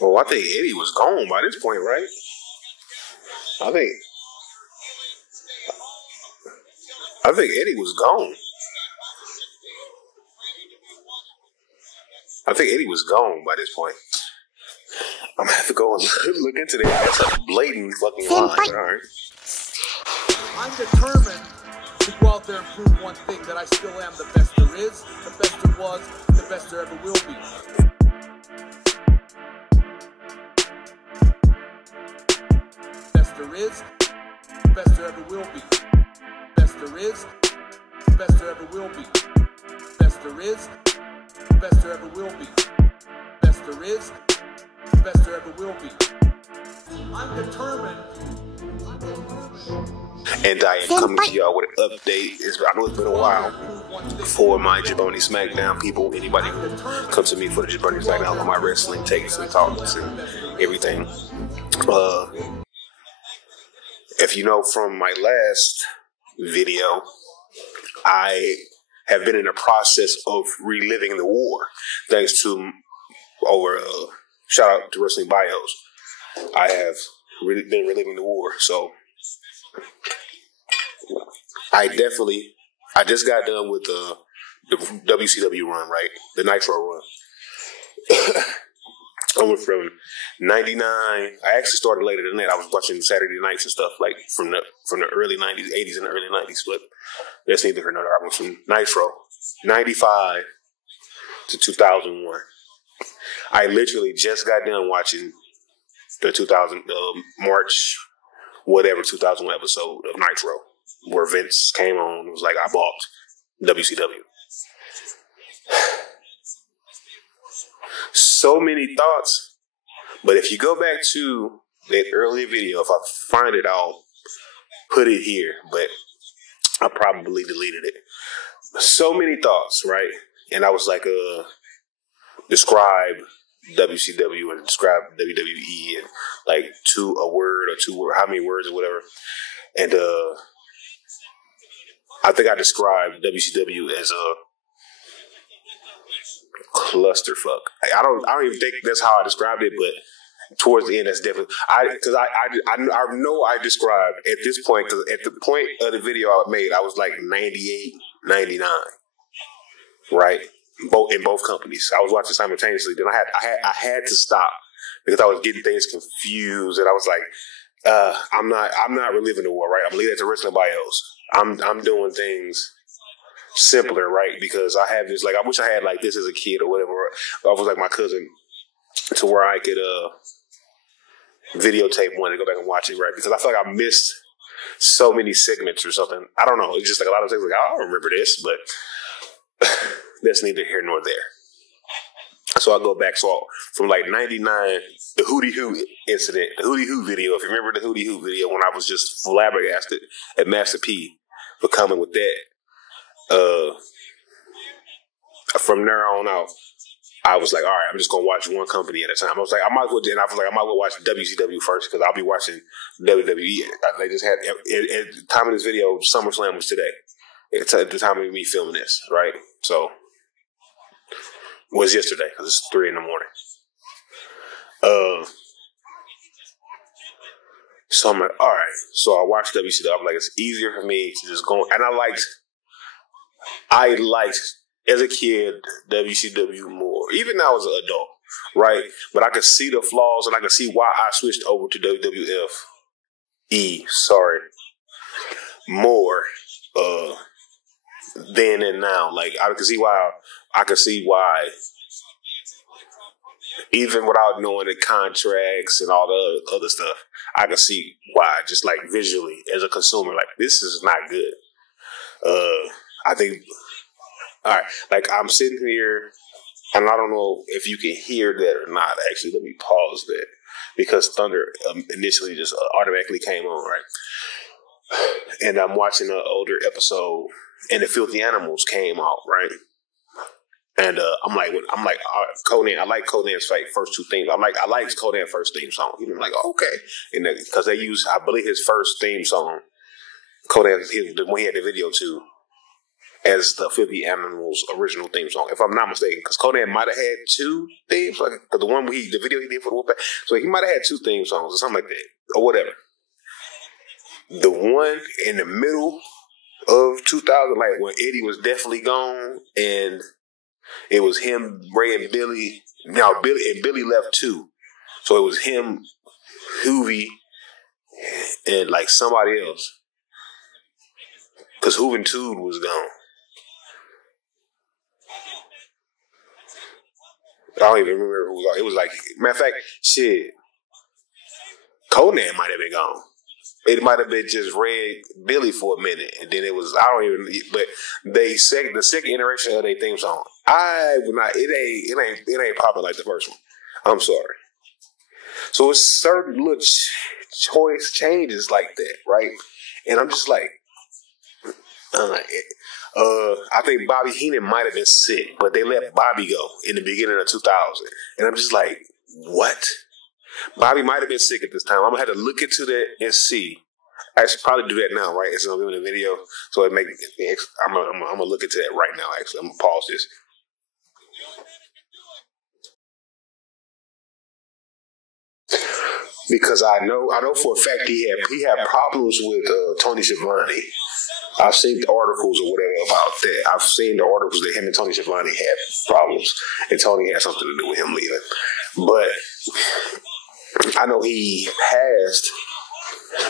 Well, I think Eddie was gone by this point, right? I think Eddie was gone. I think Eddie was gone by this point. I'm gonna have to go and look into that. That's a blatant fucking lie. All right. I'm determined to go out there and prove one thing, that I still am the best there is, the best there was, the best there ever will be. Best there is, best there ever will be. Best there is, best there ever will be. Best there is, best there ever will be. Best there is, best there ever will be. I'm determined. And I am coming to y'all with an update. I know it's been a while for my Jabroni Smackdown people. Anybody who comes to me for the Jabroni Smackdown on my wrestling takes and talks and everything. If you know from my last video, I have been in the process of reliving the war. Thanks to shout out to Wrestling Bios. I have been reliving the war. So I just got done with the WCW run, right? The Nitro run. I went from 99. I actually started later than that. I was watching Saturday nights and stuff like from the early 90s, 80s and the early 90s. But that's neither here nor there. I went from Nitro 95 to 2001. I literally just got done watching the 2000 March whatever 2001 episode of Nitro, where Vince came on. It was like, I bought WCW. So many thoughts, but if you go back to that earlier video, if I find it, I'll put it here, but I probably deleted it. So many thoughts, right? And I was like, describe WCW and describe WWE and like how many words or whatever. And I think I described WCW as a clusterfuck. I don't even think that's how I described it, but towards the end, that's definitely I know I described at this point, because at the point of the video I made, I was like 98, 99, right? In both companies. I was watching simultaneously. Then I had to stop because I was getting things confused, and I was like, I'm not reliving the war, right? I'm leaving it to Wrestling Bios. I'm doing things simpler, right? Because I have this, like, I wish I had like this as a kid or whatever. I was like my cousin, to where I could videotape one and go back and watch it, right? Because I feel like I missed so many segments or something. I don't know. It's just like a lot of things like, I don't remember this, but that's neither here nor there. So I go back. So from like 99, the Hootie Hoo incident, the Hootie Hoo video, if you remember the Hootie Hoo video, when I was just flabbergasted at Master P for coming with that. From there on out, I was like, all right, I'm just gonna watch one company at a time. I was like, I might as well watch WCW first, because I'll be watching WWE. They just had at the time of this video, SummerSlam was today. At the time of me filming this, right? So it was yesterday, because it's 3 a.m. So I'm like, all right. So I watched WCW. I'm like, it's easier for me to just go. And I liked as a kid WCW more, even now as an adult, right? But I could see the flaws, and I could see why I switched over to WWF more then and now. Like I could see why even without knowing the contracts and all the other stuff, I could see why, just like visually as a consumer, like this is not good. I think, all right, like I'm sitting here, and I don't know if you can hear that or not. Actually, let me pause that, because Thunder initially just automatically came on, right? And I'm watching an older episode, and the Filthy Animals came out, right? And I'm like, Conan. I like Conan's first two themes. I like Conan's first theme song. I'm like, okay, and because they use, I believe his first theme song, Conan, when he had the video too. as the Filthy Animals original theme song, if I'm not mistaken. Because Conan might have had two themes, like the one the video he did for the Wolfpack. So he might have had two theme songs or something like that, or whatever. The one in the middle of 2000, like when Eddie was definitely gone, and it was him, Ray, and Billy. Now Billy left too, so it was him, Hoovy, and like somebody else, because Juventud was gone. I don't even remember who was on. It was like, matter of fact, shit, Conan might have been gone. It might have been just Red Billy for a minute, and then it was, I don't even, but the second iteration of their theme song, I would not, it ain't popping like the first one. I'm sorry. So it's certain little choice changes like that, right? And I'm just like, I think Bobby Heenan might have been sick, but they let Bobby go in the beginning of 2000. And I'm just like, what? Bobby might have been sick at this time. I'm going to have to look into that and see. I should probably do that now, right? It's going to be in the video. So I'm going to look into that right now, actually. I'm going to pause this. Because I know for a fact he had problems with Tony Schiavone. I've seen the articles or whatever about that. I've seen the articles that him and Tony Schiavone had problems, and Tony had something to do with him leaving. But I know he passed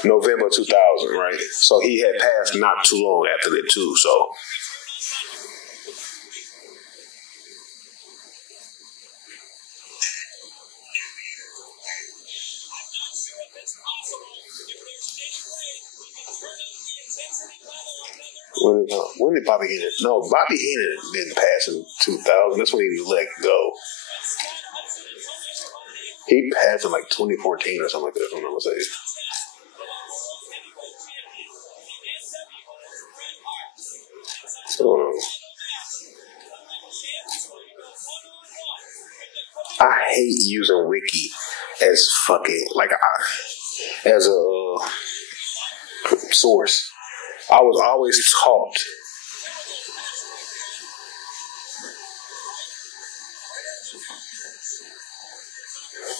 November 2000, right? So he had passed not too long after that too. So. When did Bobby Heenan? No, Bobby Heenan didn't pass in 2000. That's when he was let go. He passed in like 2014 or something like that, if I'm not mistaken. I hate using Wiki as fucking, like, as a source. I was always taught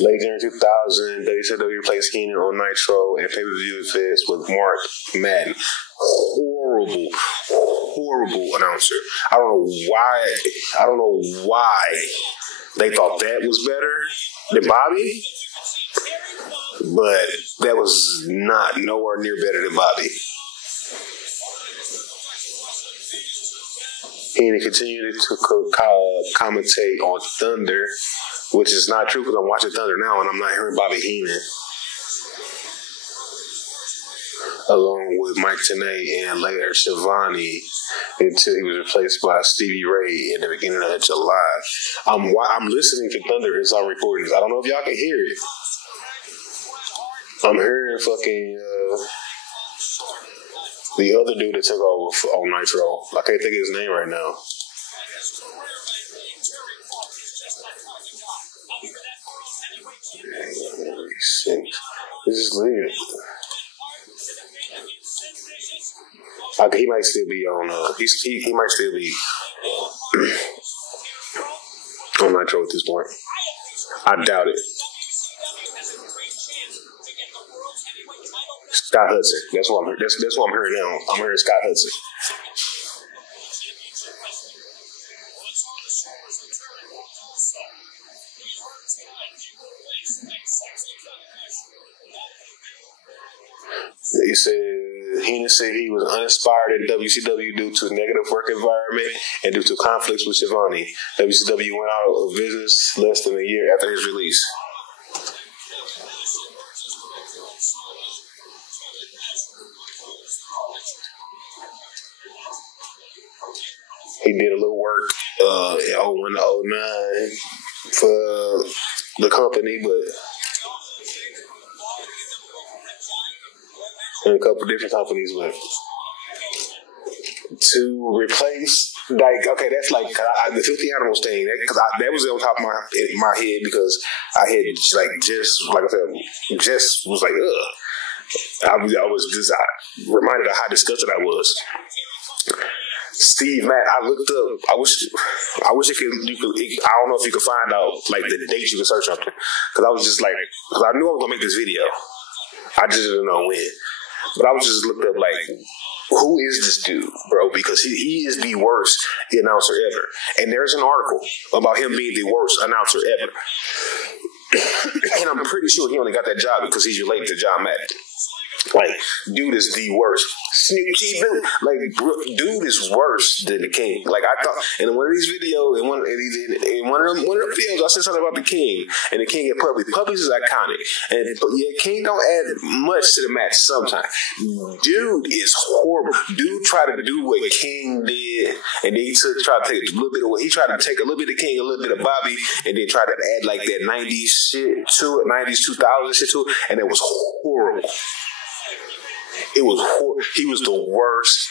late January 2000, WCW replaced Heenan on Nitro and pay-per-view events with Mark Madden. Horrible announcer. I don't know why they thought that was better than Bobby, but that was not nowhere near better than Bobby. Heenan continued to commentate on Thunder, which is not true because I'm watching Thunder now and I'm not hearing Bobby Heenan, along with Mike Tenay and later Schiavone, until he was replaced by Stevie Ray in the beginning of July. I'm listening to Thunder as I'm recording this. I don't know if y'all can hear it. I'm hearing fucking the other dude that took over on Nitro. I can't think of his name right now. This is weird. He might still be on. He might still be on Nitro at this point. I doubt it. Scott Hudson. That's what I'm hearing. That's what I'm hearing now. I'm hearing Scott Hudson. Heenan said he was uninspired in WCW due to a negative work environment and due to conflicts with Schiavone. WCW went out of business less than a year after his release. He did a little work in 01 to 09 for the company, but in a couple different companies, but to replace, like, okay, that's like the Filthy Animals thing, because that was on top of my head because I had like I said, just was like, ugh. I was just reminded of how disgusted I was. Steve Matt, I looked up. I wish you could. I don't know if you could find out like the date you could search something, because I was just like, because I knew I was gonna make this video. I just didn't know when, but I was just looked up like, who is this dude, bro? Because he is the worst announcer ever, and there's an article about him being the worst announcer ever, and I'm pretty sure he only got that job because he's related to John Madden. Like, dude is the worst. Snoochie Boo. Like, dude is worse than the King. Like, I thought, in one of these videos, in one of them videos, I said something about the King and the King and Puppies. Puppies is iconic. And yeah, King don't add much to the match sometimes. Dude is horrible. Dude tried to do what King did, and then he tried to take a little bit of what he tried to take a little bit of King, a little bit of Bobby, and then tried to add like that 90s shit to it, 90s, 2000 shit to it, and it was horrible. It was horrible. He was the worst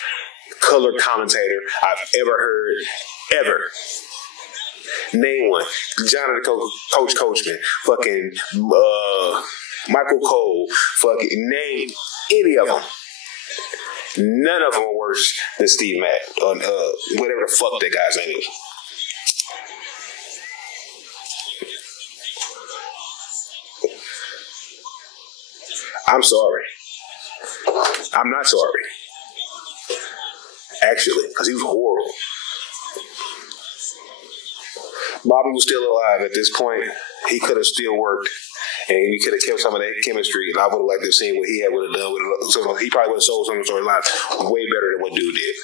color commentator I've ever heard, ever. Name one. Jonathan Coachman. Fucking Michael Cole. Fucking name any of them. None of them are worse than Steve Matt. Whatever the fuck that guy's name is. I'm sorry. I'm not sorry. Actually, because he was horrible. Bobby was still alive at this point. He could have still worked, and he could have kept some of that chemistry, and I would have liked to have seen what he would have done with it. So he probably would have sold some of the storylines way better than what dude did.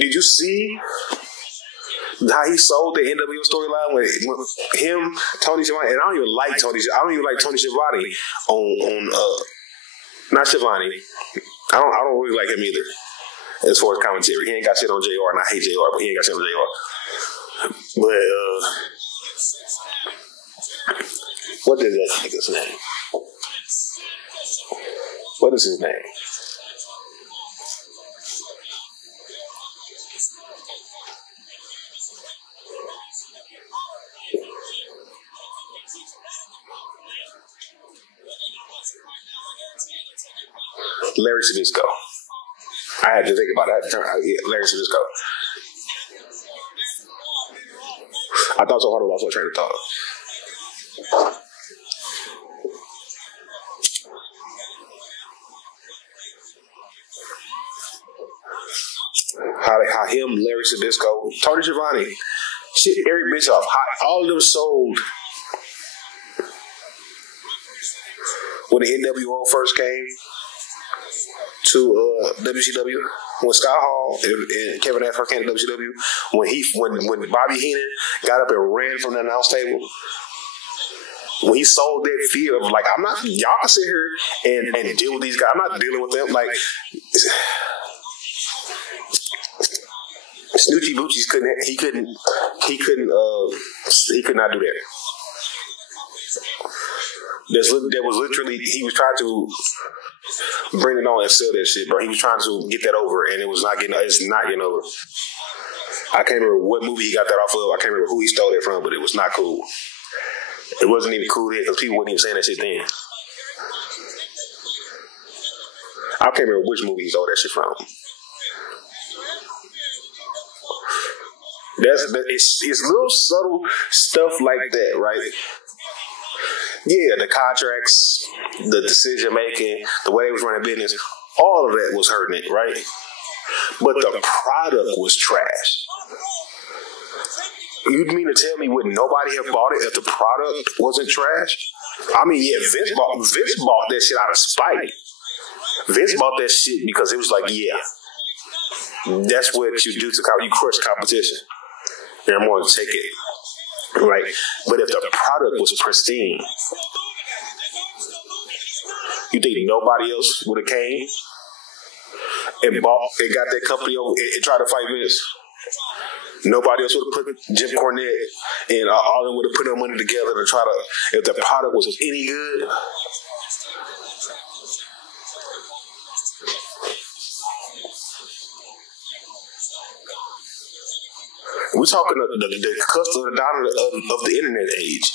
Did you see how he sold the NWO storyline with him, Tony Schiavone, and I don't even like Tony Schiavone on not Schiavone. I don't really like him either. As far as commentary, he ain't got shit on JR, and I hate JR, but he ain't got shit on JR. But what is that nigga's name? What is his name? Larry Sabisco. I had to think about it. Larry Sabisco. I thought so hard about train of thought. How him, Larry Sabisco, Tony Schiavone, shit, Eric Bischoff, all of them sold when the NWO first came to WCW, when Scott Hall and Kevin Nash first came to WCW, when Bobby Heenan got up and ran from the announce table, when he sold that fear of like, I'm not, y'all can sit here and deal with these guys, I'm not dealing with them, like Snoochie Boochies could not do that. There was literally, he was trying to bring it on and sell that shit, bro. He was trying to get that over, and it's not getting over. I can't remember what movie he got that off of. I can't remember who he stole that from, but it was not cool. It wasn't even cool then because people weren't even saying that shit then. I can't remember which movie he stole that shit from. It's little subtle stuff like that, right? Yeah, the contracts, the decision making, the way they was running business, all of that was hurting it, right? But the product was trash. You mean to tell me would nobody have bought it if the product wasn't trash? I mean, yeah, Vince bought that shit out of spite. Vince bought that shit because it was like, yeah, that's what you do to you crush competition. And I'm going to take it. Right, but if the product was pristine, you think nobody else would have came and bought and got that company over and tried to fight Vince? Nobody else would have put Jim Cornette and all of them would have put their money together to try to. If the product was any good, we're talking the cusp of the dawn of the internet age.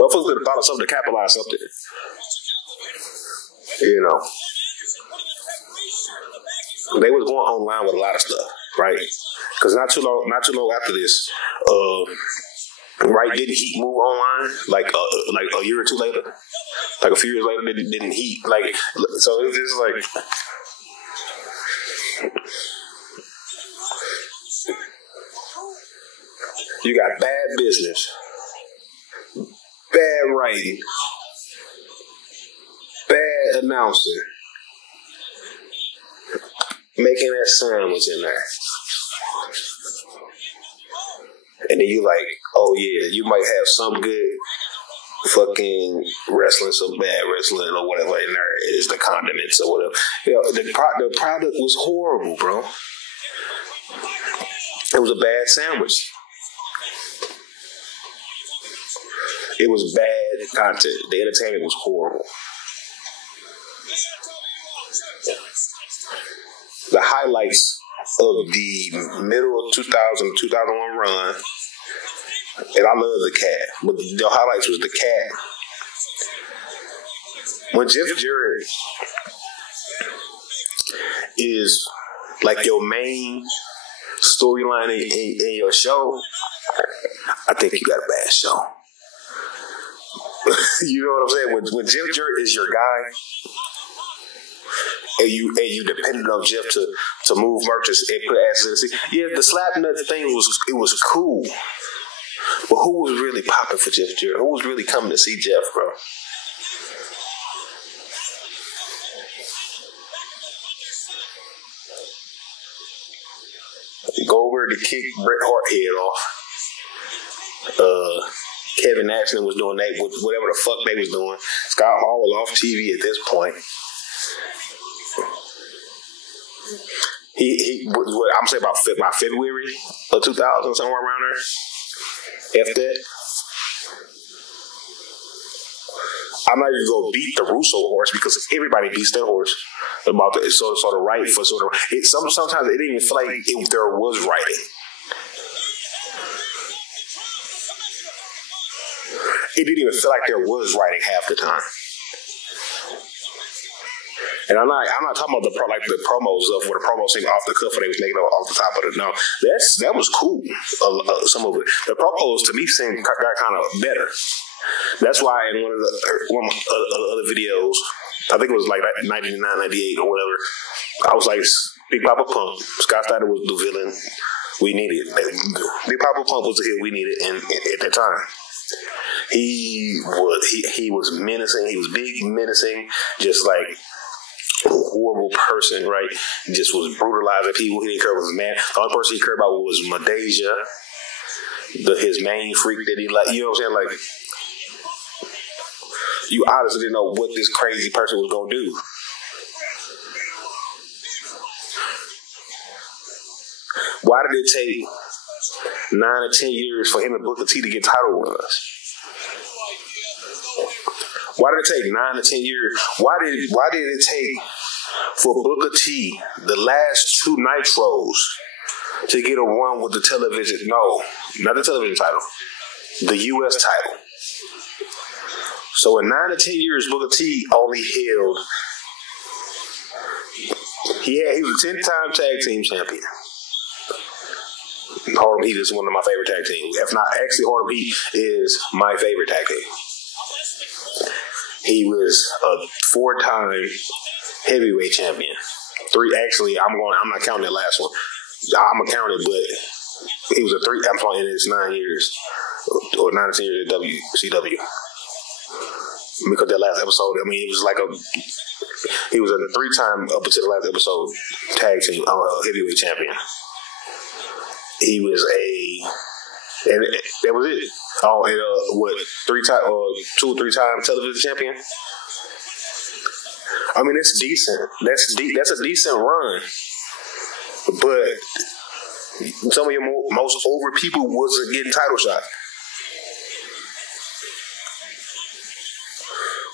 Motherfuckers could have thought of something to capitalize something. You know. They was going online with a lot of stuff, right? Because not too long after this, right? Didn't Heat move online like a year or two later? Like a few years later, didn't Heat like? So it's just like. You got bad business, bad writing, bad announcing, making that sandwich in there. And then you like, oh yeah, you might have some good fucking wrestling, some bad wrestling or whatever in there. Is the condiments or whatever. You know, the product was horrible, bro. It was a bad sandwich. It was bad content. The entertainment was horrible. The highlights of the middle of 2001 run, and I love the cat, but the highlights was the cat. When Jeff Jarrett is like your main storyline in your show, I think you got a bad show. You know what I'm saying? When Jeff Jarrett is your guy, and you depended on Jeff to move merchants and put asses in the seat. Yeah, the slap nut thing was cool, but who was really popping for Jeff Jarrett? Who was really coming to see Jeff, bro? Goldberg to kick Bret Hart head off. Kevin Nash was doing that with whatever the fuck they was doing. Scott Hall was off TV at this point. What I'm saying about February of 2000, somewhere around there. F that. I'm not even going to beat the Russo horse because everybody beats that horse about the sort of right for sort of. Sometimes it didn't even feel like there was writing. It didn't even feel like there was writing half the time. And I'm not talking about the promos stuff where the promos seemed off the cuff or they was making it off the top of it. No, that was cool. Some of it. The promos to me got kind of better. That's why in one of the other videos, I think it was like 99, 98 or whatever, I was like, Big Papa Pump. Scott Steiner was the villain we needed. Big Papa Pump was the heel we needed at that time. He was menacing. He was big, menacing, just like a horrible person, right? He just was brutalizing people. He didn't care about his man. The only person he cared about was Madeja, his main freak that he like. You know what I'm saying? Like, you honestly didn't know what this crazy person was gonna do. Why did it take 9 or 10 years for him and Booker T to get title runs? Why did it take 9 to 10 years? Why did it take for Booker T, the last 2 Nitros, to get a run with the television? No, not the television title, the U.S. title. So in 9 to 10 years, Booker T only held. He was a 10-time tag team champion. Harlem Heat is one of my favorite tag teams. If not, actually, Harlem Heat is my favorite tag team. He was a 4-time heavyweight champion. 3, actually, I'm not counting that last one. I'm gonna count it, but he was a 3. I'm talking in his 9 years or 9 to 10 years at WCW. Because that last episode, I mean, it was like he was a 3-time up until the last episode tag team heavyweight champion. He was and that was it. Oh, and 2 or 3 time television champion. I mean, it's decent. That's a decent run. But some of your most over people wasn't getting title shots.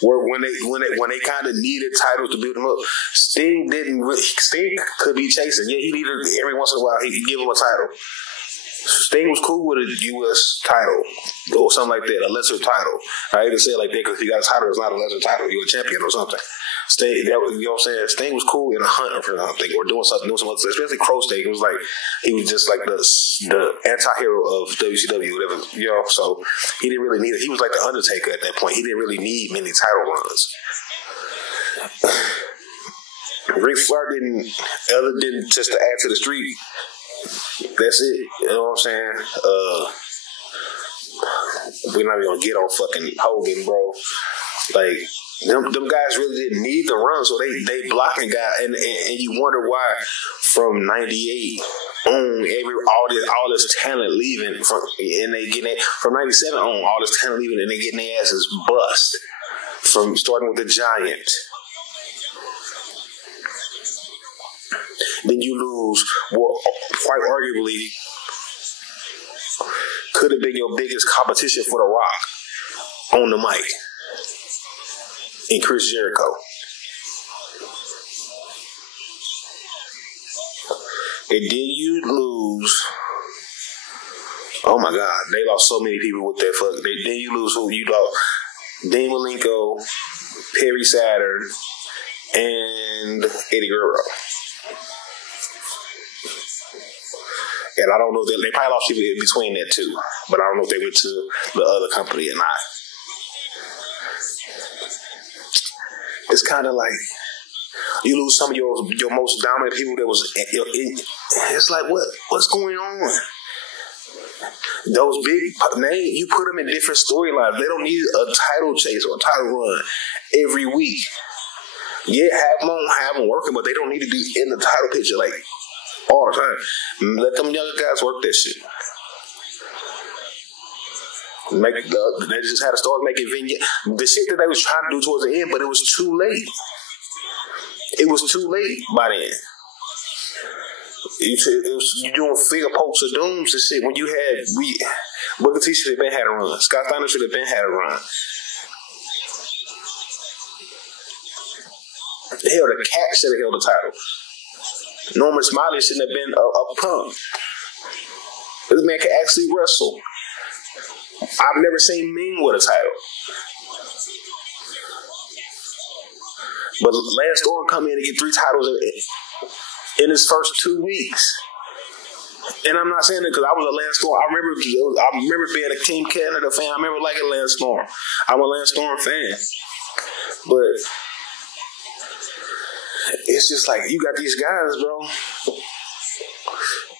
Where when they kind of needed titles to build them up, Sting could be chasing. Yeah, he needed every once in a while he could give him a title. Sting was cool with a U.S. title or something like that, a lesser title. I hate to say it like that because if you got a title, it's not a lesser title. You're a champion or something. Sting, you know what I'm saying? Sting was cool in a hunt or something, or doing some other stuff. Especially Crow Sting. It was like he was just like the anti-hero of WCW, whatever. You know, so he didn't really need it. He was like the Undertaker at that point. He didn't really need many title runs. Ric Flair didn't, other than just to add to the street. That's it. You know what I'm saying? We're not even gonna get on fucking Hogan, bro. Like them guys really didn't need the run, so they blocking guys, and you wonder why from '98 on all this talent leaving from, and they getting it from '97 on all this talent leaving, and they getting their asses bust from starting with the Giant. Then you lose what quite arguably could have been your biggest competition for The Rock on the mic in Chris Jericho. And then you lose, oh my God, they lost so many people with that fuck. Then you lose who? You lost Dean Malenko, Perry Saturn, and Eddie Guerrero. And I don't know, they probably lost people in between that too. But I don't know if they went to the other company or not. It's kind of like you lose some of your most dominant people that was. It's like what's going on? Those big names, you put them in different storylines. They don't need a title chase or a title run every week. Yeah, have them working, but they don't need to be in the title picture like all the time. Let them younger guys work that shit. They just had to start making vignette. The shit that they was trying to do towards the end, but it was too late. It was too late by then. You doing finger pokes of dooms and shit when you had Booker T should have been had a run. Scott Steiner should have been had a run. Hell, the Cat should have held the title. Norman Smiley shouldn't have been a punk. This man can actually wrestle. I've never seen Ming with a title. But Lance Storm come in and get 3 titles in his first 2 weeks. And I'm not saying it because I was a Lance Storm. I remember being a Team Canada fan. I remember liking Lance Storm. I'm a Lance Storm fan. But it's just like, you got these guys, bro.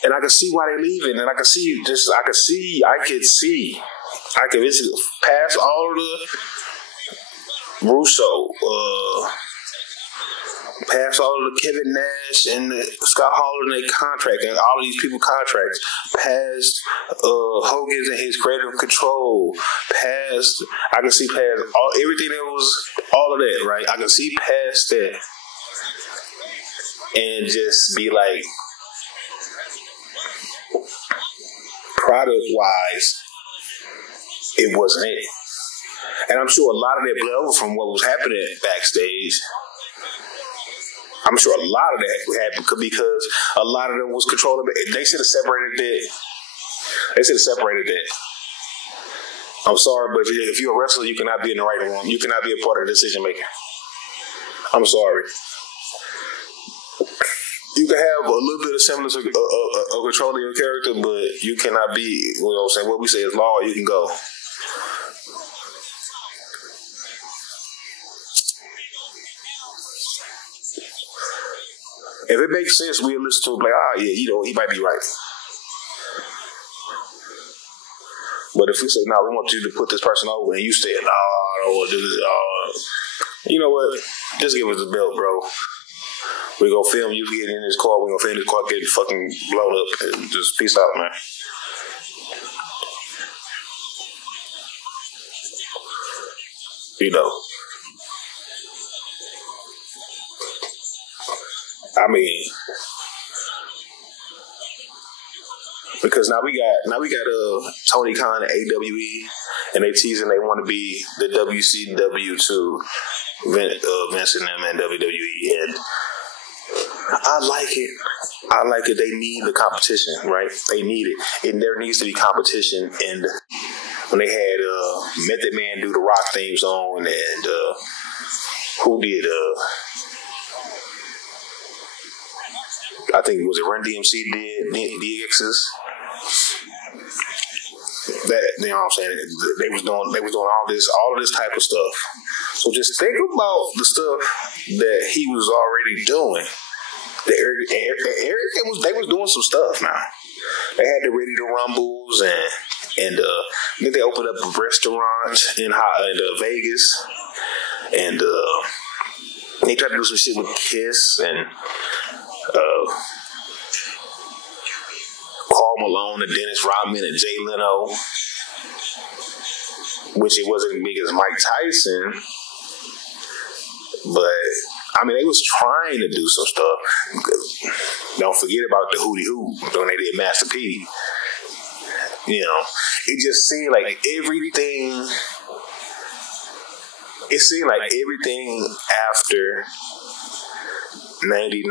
And I can see why they're leaving. And I could see past all of the Russo, past all of the Kevin Nash and the Scott Hall and their contract and all of these people contracts, past Hogan's and his creative control, I can see past everything that was all of that, right? I can see past that and just be like, product wise, it wasn't it. And I'm sure a lot of that bled over from what was happening backstage. I'm sure a lot of that happened because a lot of them was controlling. They should have separated that. I'm sorry, but if you're a wrestler, you cannot be in the right room. You cannot be a part of the decision making. I'm sorry. You can have a little bit of semblance of controlling your character, but you cannot be, you know what I'm saying? What we say is law, you can go. If it makes sense, we'll listen to it like, yeah, he might be right. But if we say, we want you to put this person over, and you say, I don't want to do this, you know what? Just give us the belt, bro. We're going to film you getting in this car. We're going to film this car getting fucking blown up. And just peace out, man. You know. I mean, because now we got Tony Khan and AWE, and they teasing they want to be the WCW to Vince and them and WWE, and I like it. I like it. They need the competition, right? They need it. And there needs to be competition. And when they had Method Man do the Rock theme song, and who did I think was it Run DMC did DX's. That, you know what I'm saying? They was doing all of this type of stuff. So just think about the stuff that he was already doing. They was doing some stuff now. They had the Ready to Rumbles and then they opened up a restaurant in Vegas, and they tried to do some shit with Kiss and Karl Malone and Dennis Rodman and Jay Leno, which it wasn't as big as Mike Tyson, but I mean, they was trying to do some stuff. Don't forget about the Hootie Hoo when they did Master P. You know, it just seemed like everything. It seemed like everything after 99,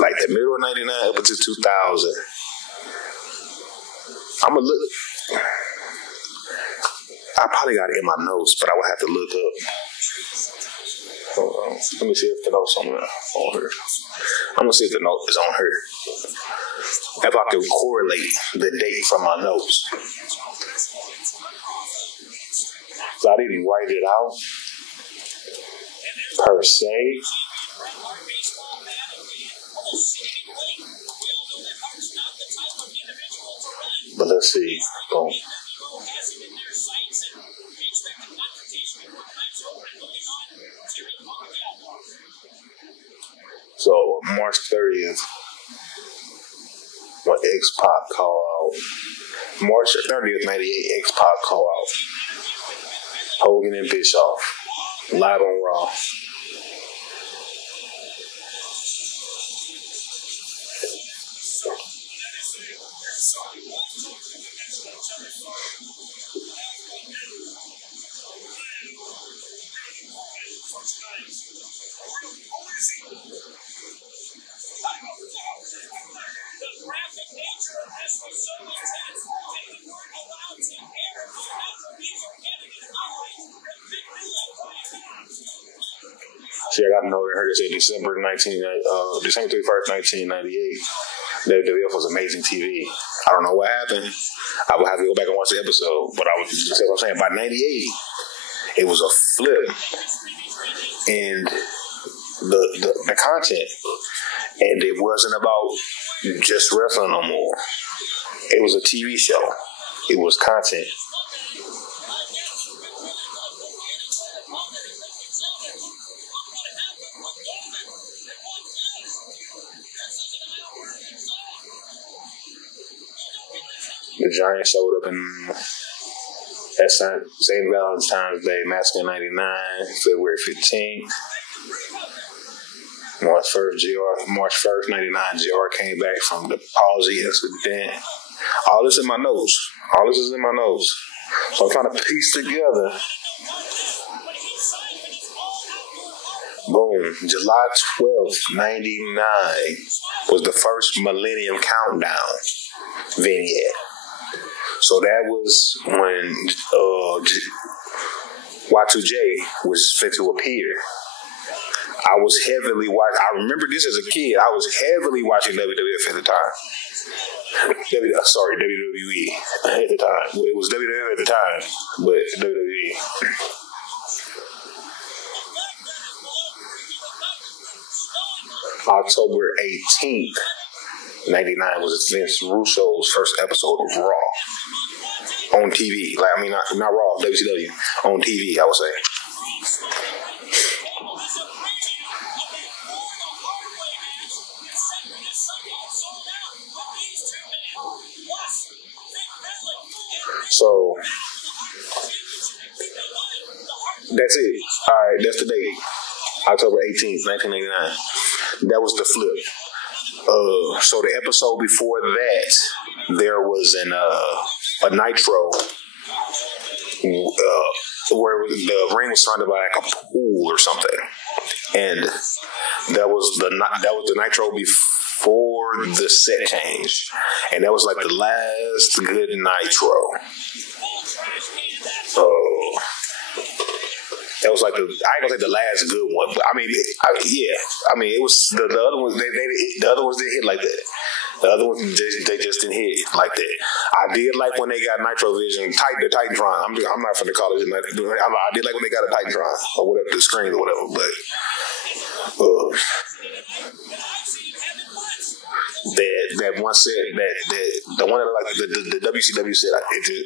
like the middle of 99 up until 2000. I'm gonna look. I probably got it in my notes, but I would have to look up. Hold on. Let me see if the note's on her. I'm gonna see if the note is on her. If I can correlate the date from my notes. So I didn't write it out per se. But let's see. Boom. So March 30th, when X-Pac call out. March 30th, 98, X-Pac call out. Hogan and Bischoff, live on Raw. See, I got to know they heard it say December 31st, 1998. WWF was amazing TV. I don't know what happened. I would have to go back and watch the episode, but I was just what I'm saying. By 98, it was a flip in the content, and it wasn't about just wrestling no more. It was a TV show. It was content. The Giants showed up at St. Valentine's Day, Massacre 99, February 15th. March 1st, 99, JR came back from the palsy incident. All this in my notes. All this is in my notes. So I'm trying to piece together. Boom. July 12th, 99 was the first Millennium Countdown vignette. So that was when Y2J was fit to appear. I was heavily watching. I remember this as a kid. I was heavily watching WWF at the time. WWE at the time. Well, it was WWF at the time, but WWE. October 18th, 99 was Vince Russo's first episode of Raw on TV. Not Raw, WCW on TV, I would say. So that's it. All right, that's the date. October 18th, 1989. That was the flip. So the episode before that, there was a Nitro where the ring was surrounded by like a pool or something, and That was the Nitro before the set change, and that was like the last good Nitro. That was like I ain't gonna say the last good one, but I mean, it was the other ones. The other ones didn't hit like that. The other ones they just didn't hit like that. I did like when they got Nitro Vision, the Titantron. I'm not finna call it. I did like when they got a Titantron or whatever, the screen or whatever. But that one set, the one that like the WCW set,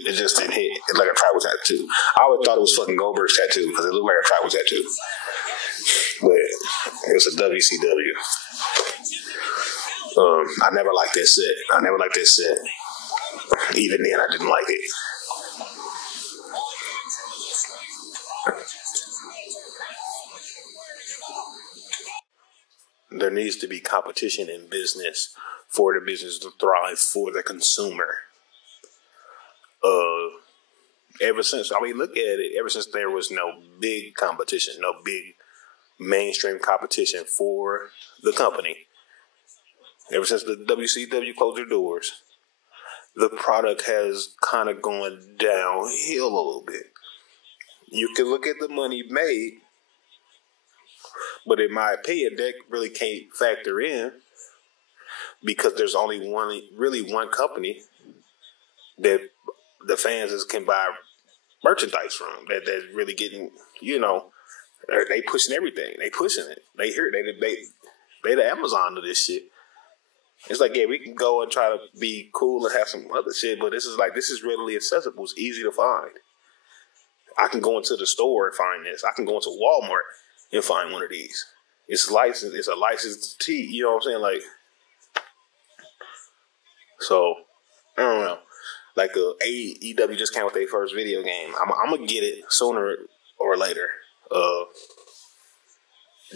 it just didn't hit. It's like a tribal tattoo. I always thought it was fucking Goldberg's tattoo because it looked like a tribal tattoo, but it was a WCW. I never liked that set. Even then, I didn't like it. There needs to be competition in business for the business to thrive for the consumer. Ever since there was no big competition, no big mainstream competition for the company, ever since the WCW closed their doors, the product has kind of gone downhill a little bit. You can look at the money made, but in my opinion, that really can't factor in because there's only one company that the fans can buy merchandise from. That's really getting, they pushing everything. They pushing it. They hear it. They the Amazon of this shit. It's like, yeah, we can go and try to be cool and have some other shit, but this is readily accessible. It's easy to find. I can go into the store and find this. I can go into Walmart and find one of these. It's licensed. It's a licensed tee. You know what I'm saying? Like, so I don't know. Like AEW just came with their first video game. I'm gonna get it sooner or later. I'm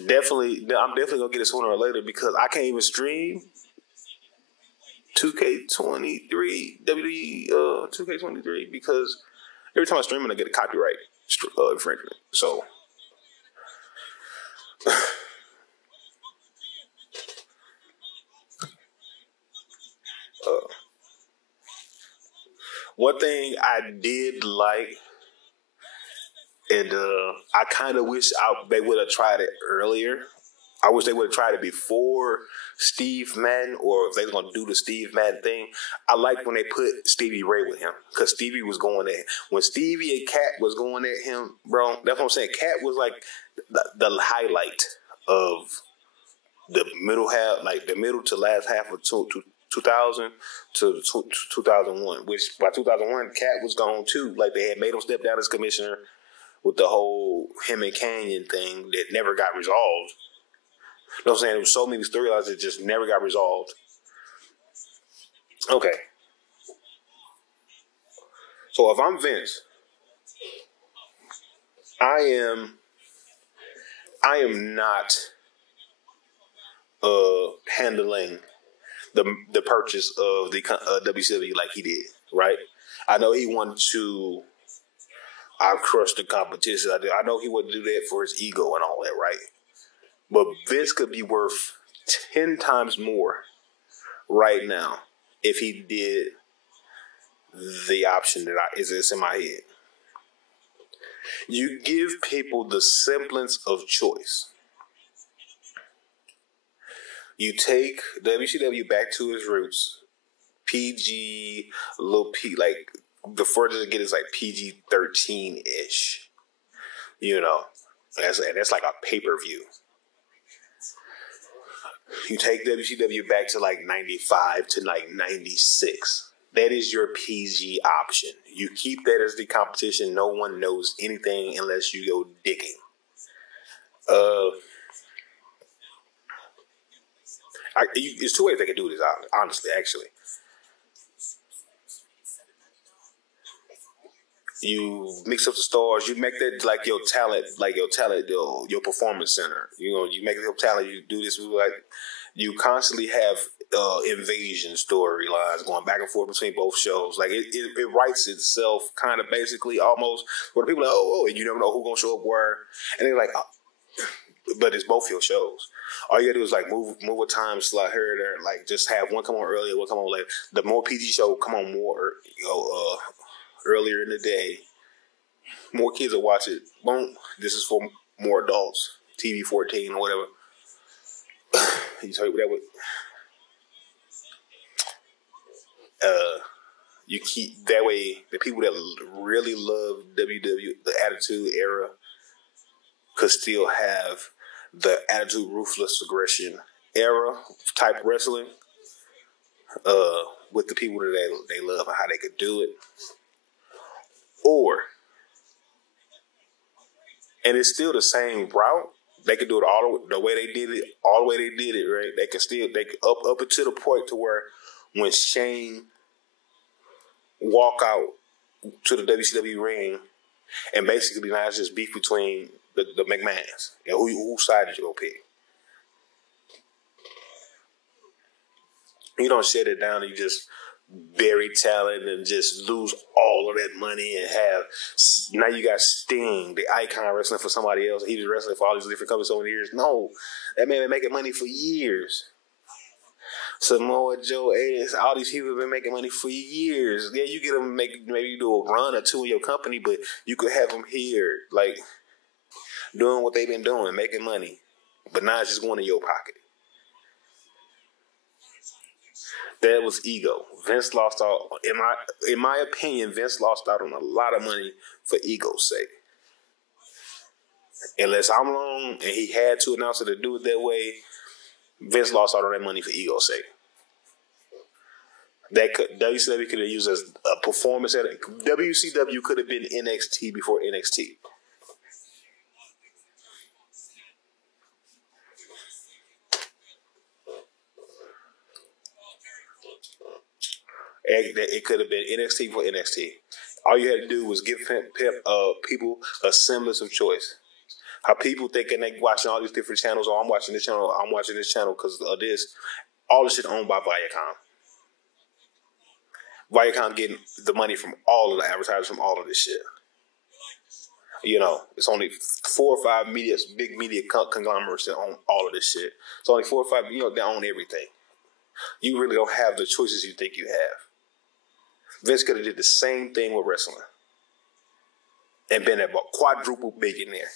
definitely gonna get it sooner or later because I can't even stream 2K23 WWE 2K23 because every time I stream it, I get a copyright infringement. So. One thing I did like, and I kind of wish they would have tried it earlier. I wish they would have tried it before Steve Madden, or if they was going to do the Steve Madden thing. I like when they put Stevie Ray with him, because Stevie was going at him. When Stevie and Cat was going at him, bro, that's what I'm saying. Cat was like the highlight of the middle half, like the middle to last half of 2000 to 2001, which by 2001, Cat was gone too. Like they had made him step down as commissioner with the whole him and Canyon thing that never got resolved. You know what I'm saying? There was so many storylines that just never got resolved. Okay. So if I'm Vince, I am not handling the purchase of the WCW like he did, right? I know he wanted to crush the competition. I know he wouldn't do that for his ego and all that, right? But Vince could be worth 10 times more right now if he did the option that is in my head. You give people the semblance of choice. You take WCW back to its roots, PG, little P, like the furthest it gets is like PG-13-ish. You know, that's like a pay-per-view. You take WCW back to like 95 to like 96. That is your PG option. You keep that as the competition. No one knows anything unless you go digging. There's two ways they can do this, honestly, actually. You mix up the stars. You make that like your talent, your performance center. You know, you make your talent. You do this like you constantly have invasion storylines going back and forth between both shows. Like it writes itself, kind of basically almost. Where the people are like, and you never know who's gonna show up where, and they're like, but it's both your shows. All you gotta do is like move a time slot here or there. Like just have one come on earlier, one come on later. The more PG show come on more, earlier in the day. More kids will watch it. Boom. This is for more adults. TV 14 or whatever. You tell you that would. You keep that way. The people that really love WW, the Attitude Era, could still have the Attitude Ruthless Aggression era type wrestling. With the people that they love and how they could do it, and it's still the same route. They could do it all the way they did it, right? They could up until the point to where when Shane walk out to the WCW ring, and basically now it's just beef between the McMahons and who side did you go pick? You don't shut it down and you just bury talent and just lose all of that money and now you got Sting, the icon, wrestling for somebody else. He was wrestling for all these different companies over the years. No, that man been making money for years. Samoa Joe, all these people have been making money for years. Yeah, you get them maybe you do a run or two in your company, but you could have them here, like doing what they've been doing, making money. But now it's just going in your pocket. That was ego. Vince lost out. In my opinion, Vince lost out on a lot of money for ego's sake. Unless I'm wrong and he had to announce it to do it that way, Vince lost out on that money for ego's sake. WCW could have used as a performance at it. WCW could have been NXT before NXT. It could have been NXT for NXT. All you had to do was give people a semblance of choice. How people thinking they watching all these different channels, or I'm watching this channel because of this. All this shit owned by Viacom. Viacom getting the money from all of the advertisers from all of this shit. You know, it's only 4 or 5 big media conglomerates that own all of this shit. It's only 4 or 5, they own everything. You really don't have the choices you think you have. Vince could have did the same thing with wrestling and been a quadruple billionaire.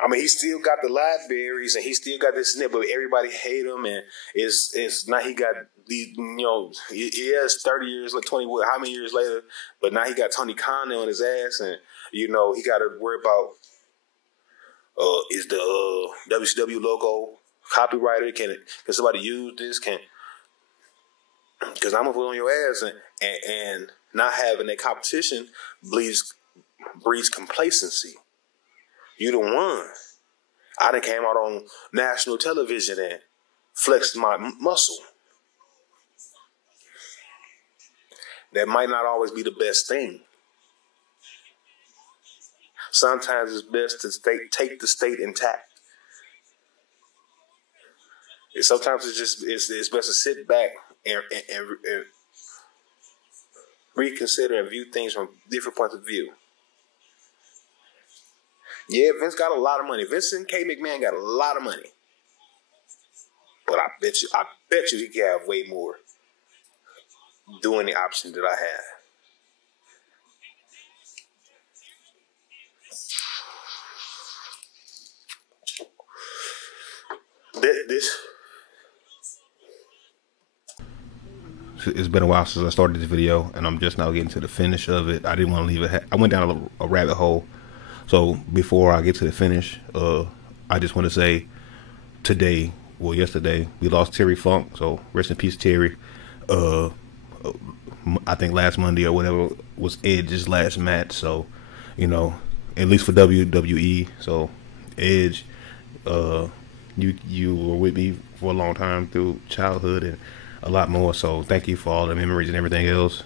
I mean, he still got the libraries and he still got this snip, but everybody hate him, and it's now he got these, he has 30 years, like 20, how many years later, but now he got Tony Khan on his ass, and he got to worry about is the WCW logo copyrighted? Can somebody use this? Because I'm gonna put on your ass, and not having that competition breeds complacency. You the one. I done came out on national television and flexed my muscle. That might not always be the best thing. Sometimes it's best to take the state intact. Sometimes it's best to sit back and reconsider and view things from different points of view. Yeah, Vince got a lot of money. Vince and K. McMahon got a lot of money. But I bet you he could have way more doing the option that I have. It's been a while since I started this video, and I'm just now getting to the finish of it. I didn't want to leave it. I went down a rabbit hole. So before I get to the finish, I just want to say yesterday, we lost Terry Funk. So rest in peace, Terry. I think last Monday or whatever was Edge's last match. So, at least for WWE. So Edge, you were with me for a long time through childhood and a lot more. So thank you for all the memories and everything else.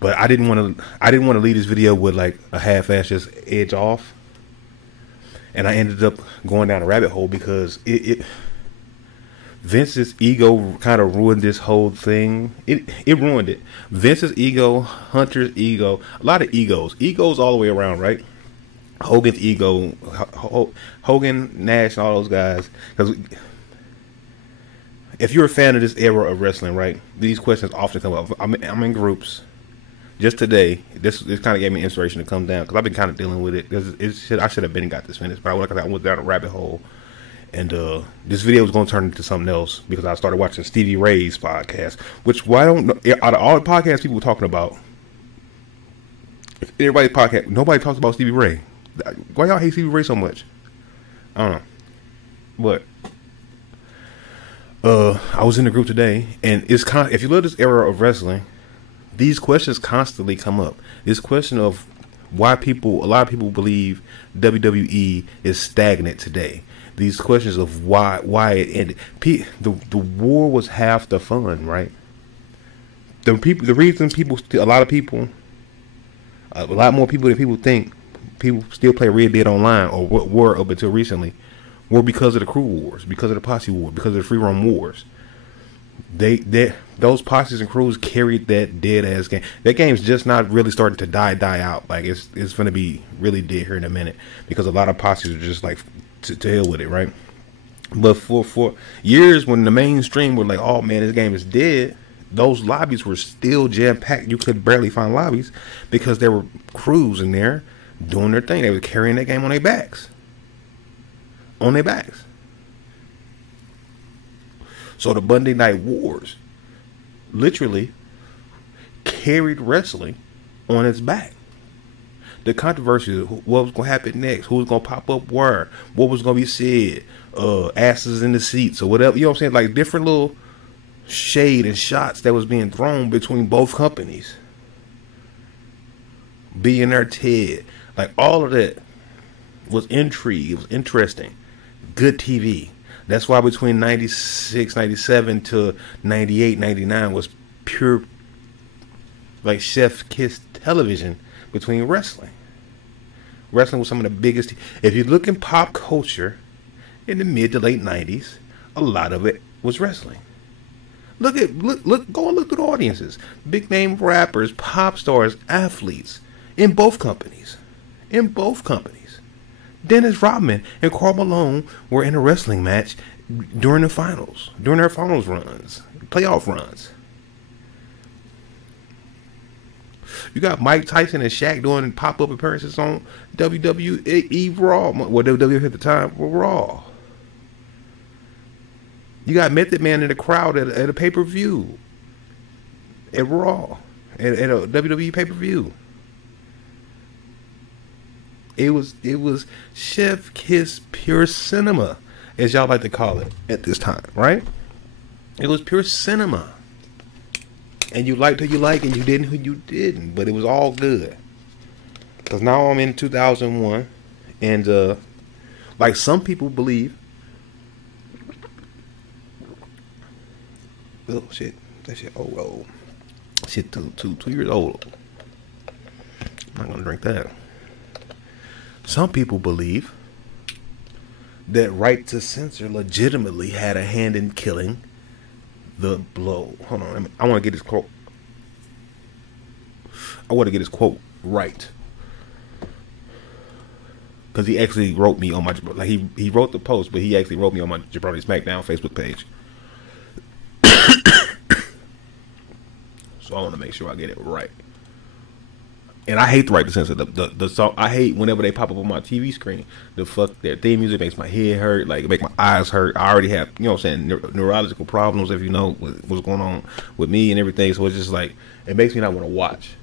But I didn't want to leave this video with like a half-ass just Edge off, and I ended up going down a rabbit hole because Vince's ego kind of ruined this whole thing. It ruined it. Vince's ego, Hunter's ego, a lot of egos all the way around, right? Hogan's ego, Hogan, Nash, and all those guys. Because if you're a fan of this era of wrestling, right, these questions often come up. I'm in groups. Just today, this kind of gave me inspiration to come down because I've been kind of dealing with it. I should have been got this finished, but I went down a rabbit hole. And this video was going to turn into something else because I started watching Stevie Ray's podcast, which why don't know, out of all the podcasts people were talking about, everybody's podcast, nobody talks about Stevie Ray. Why y'all hate Stevie Ray so much? I don't know. But I was in the group today, and it's if you look at this era of wrestling, these questions constantly come up. This question of why a lot of people believe WWE is stagnant today. These questions of why it ended. The war was half the fun, right? The reason a lot more people than people think, people still play Red Dead Online or were up until recently, were because of the crew wars, because of the posse war, because of the free run wars. Those posses and crews carried that dead ass game. That game's just not really starting to die out. Like it's going to be really dead here in a minute because a lot of posses are just like to hell with it, right? But for years, when the mainstream were like, "Oh man, this game is dead," those lobbies were still jam packed. You could barely find lobbies because there were crews in there doing their thing. They were carrying that game on their backs. So the Monday Night Wars literally carried wrestling on its back. The controversy, what was going to happen next, who was going to pop up where, what was going to be said, asses in the seats or whatever, you know what I'm saying? Like different little shade and shots that was being thrown between both companies. Billionaire Ted, like all of that was intrigue, it was interesting. Good TV. That's why between 96, 97 to 98, 99 was pure like chef kiss television between wrestling. Wrestling was some of the biggest. If you look in pop culture in the mid to late 90s, a lot of it was wrestling. Go and look through the audiences. Big name rappers, pop stars, athletes in both companies. Dennis Rodman and Karl Malone were in a wrestling match during their finals runs, playoff runs. You got Mike Tyson and Shaq doing pop-up appearances on WWE Raw. Well, WWE at the time were Raw. You got Method Man in the crowd at a pay-per-view. At Raw. At a WWE pay-per-view. It was chef kiss pure cinema, as y'all like to call it at this time, right? It was pure cinema. And you liked who you liked and you didn't who you didn't. But it was all good. Because now I'm in 2001. And like some people believe. Oh shit. That shit old. Shit 2 years old. I'm not gonna drink that. Some people believe that Right to Censor legitimately had a hand in killing the blow. Hold on, I want to get this quote. Right, because he actually wrote me on my he wrote the post, but he actually wrote me on my Jabroni Smackdown Facebook page. So I want to make sure I get it right. And I hate the Right to Censor. The song I hate whenever they pop up on my TV screen. The fuck their theme music makes my head hurt, like it make my eyes hurt. I already have, you know what I'm saying, neurological problems, if you know what's going on with me and everything. So it's just like it makes me not want to watch.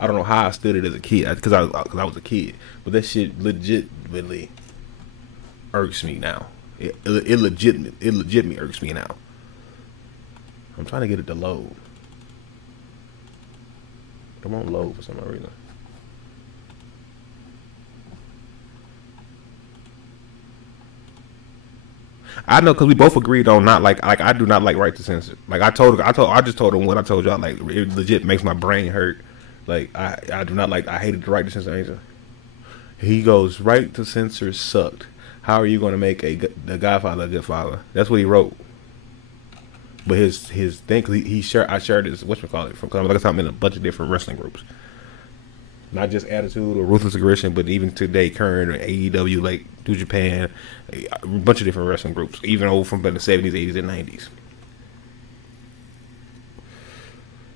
I don't know how I stood it as a kid, because I was a kid, but that shit legitimately irks me now. It legitimately irks me now. I'm trying to get it to load. It won't load for some reason. I know, because we both agreed on not like I do not like Right to Censor. Like I just told him what I told y'all. Like it legit makes my brain hurt. Like I do not like. I hated the Right to Censor. He goes, Right to Censor sucked. how are you going to make the Godfather a good father? That's what he wrote. But his thing, cause I shared this, whatchamacallit, from, cause I'm in a bunch of different wrestling groups. Not just Attitude or Ruthless Aggression, but even today, current or AEW, like New Japan, a bunch of different wrestling groups, even old from the 70s, 80s, and 90s.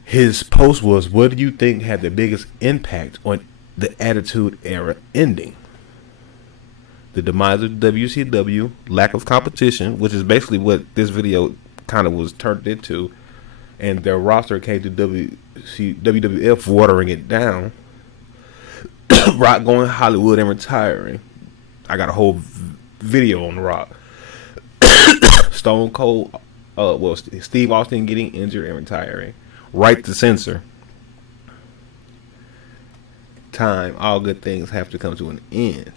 His post was, what do you think had the biggest impact on the Attitude Era ending? The demise of WCW, lack of competition, which is basically what this video kind of was turned into, and their roster came to WWF watering it down. Rock going to Hollywood and retiring. I got a whole video on The Rock. Stone Cold, Steve Austin getting injured and retiring. Right to censor. Time, all good things have to come to an end.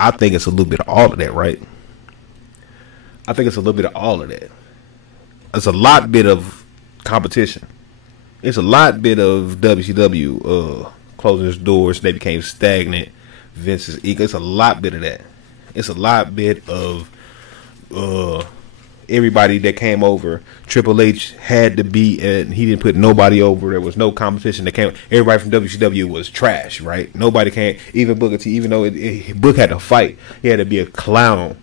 I think it's a little bit of all of that, right? I think it's a little bit of all of that. It's a lot bit of competition. It's a lot bit of WCW closing its doors. They became stagnant. Vince's ego. It's a lot bit of that. It's a lot bit of everybody that came over. Triple H had to be, and he didn't put nobody over. There was no competition that came. Everybody from WCW was trash, right? Nobody came. Even Booker T, even though Book had to fight, he had to be a clown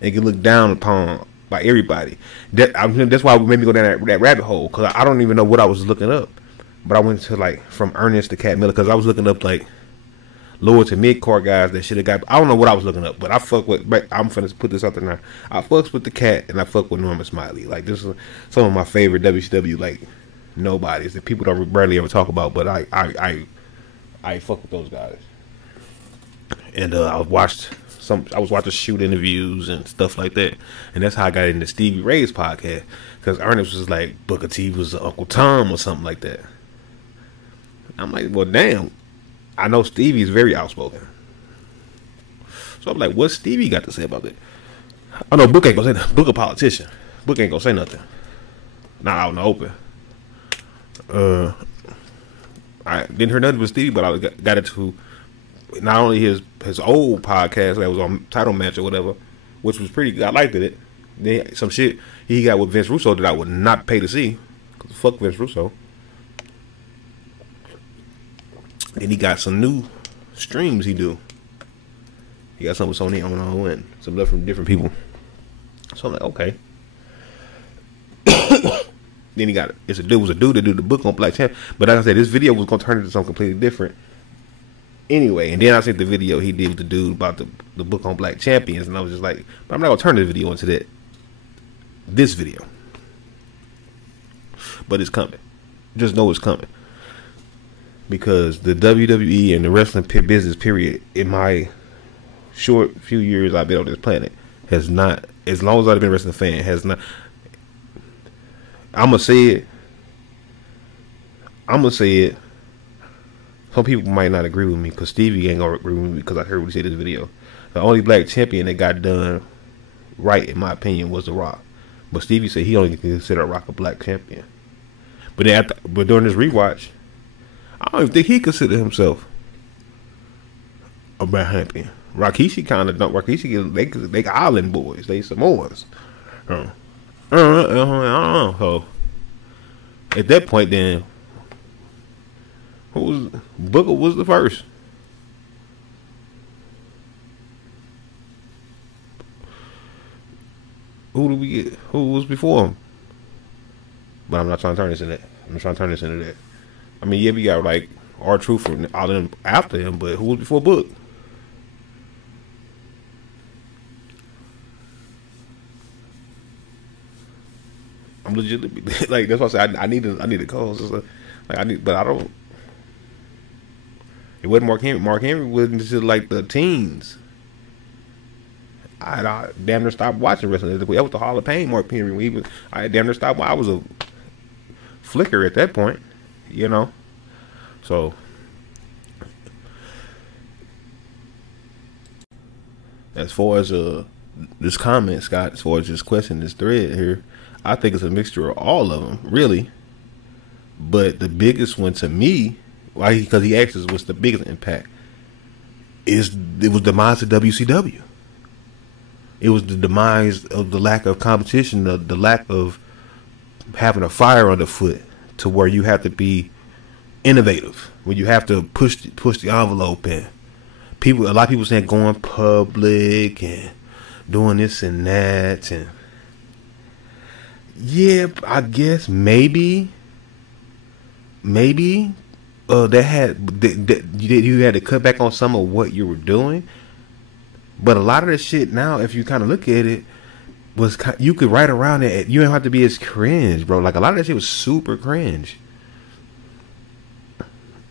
and get looked down upon by everybody. That's why it made me go down that rabbit hole, because I don't even know what I was looking up. But I went to, like, from Ernest to Cat Miller, because I was looking up, like, lower to mid-card guys that should have got. I don't know what I was looking up, but I fuck with. I'm finna put this out there now. I fucks with the Cat, and I fuck with Norman Smiley. Like, this is some of my favorite WCW, like, nobodies that people don't barely ever talk about, but I fuck with those guys. And I was watching shoot interviews and stuff like that, and that's how I got into Stevie Ray's podcast, because Ernest was like, Booker T was Uncle Tom or something like that. I'm like, well, damn. I know Stevie's very outspoken. So I'm like, what's Stevie got to say about that? I know Book ain't gonna say nothing. Book a politician. Book ain't gonna say nothing. Not out in the open. I didn't hear nothing with Stevie, but I got into not only his old podcast that was on Title Match or whatever, which was pretty good. I liked it. Then some shit he got with Vince Russo that I would not pay to see, because fuck Vince Russo. Then he got some new streams he do. He got some with Sony on and some stuff from different people. So I'm like, okay. Then he got was a dude that do the book on Black Champ. But like I said, this video was gonna turn into something completely different. Anyway, and then I seen the video he did with the dude about the book on Black Champions, and I was just like, but I'm not gonna turn the video into that. This video. But it's coming. Just know it's coming. Because the WWE and the wrestling business, period, in my short few years I've been on this planet, has not, as long as I've been a wrestling fan, has not. I'm going to say it. Some people might not agree with me, because Stevie ain't going to agree with me, because I heard what he said in this video. The only black champion that got done right, in my opinion, was The Rock. But Stevie said he only considered Rock a black champion. But during this rewatch, I don't even think he considered himself a black champion. Rikishi kind of don't. Rikishi, they island boys. They Samoans. So at that point, then Booker was the first. Who did we get? Who was before him? But I'm not trying to turn this into that. I'm trying to turn this into that. I mean, yeah, we got like R-Truth and all of them after him, but who was before Book? I'm legitimately like, that's why I said I need a cause. Like but I don't. It wasn't Mark Henry. Mark Henry was until like the teens. I damn near stopped watching wrestling. That was the Hall of Pain Mark Henry. I damn near stopped. I was a flicker at that point, you know. So as far as this comment, Scott, as far as this question, this thread here, I think it's a mixture of all of them, really. But the biggest one to me, why? Because he asked us what's the biggest impact, it was demise of WCW. It was the demise of the lack of competition, the lack of having a fire underfoot, to where you have to be innovative, where you have to push the envelope. And a lot of people saying going public and doing this and that, and yeah, I guess maybe you had to cut back on some of what you were doing. But a lot of this shit now, if you kind of look at it, you could write around it. You don't have to be as cringe, bro. Like, a lot of that shit was super cringe.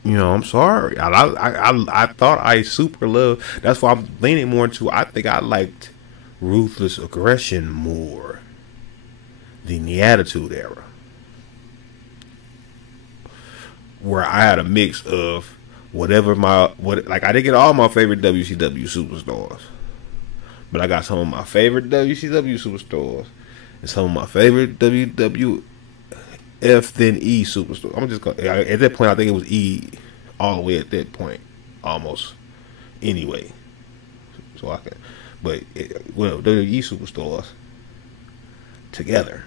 You know, I'm sorry. I thought I super loved. That's why I'm leaning more into. I think I liked Ruthless Aggression more than the Attitude Era, where I had a mix of like, I didn't get all my favorite WCW superstars, but I got some of my favorite WCW superstars and some of my favorite WWF then E superstars. I'm just gonna, at that point, I think it was E all the way at that point, almost. Anyway, so I can, but WWE superstars together.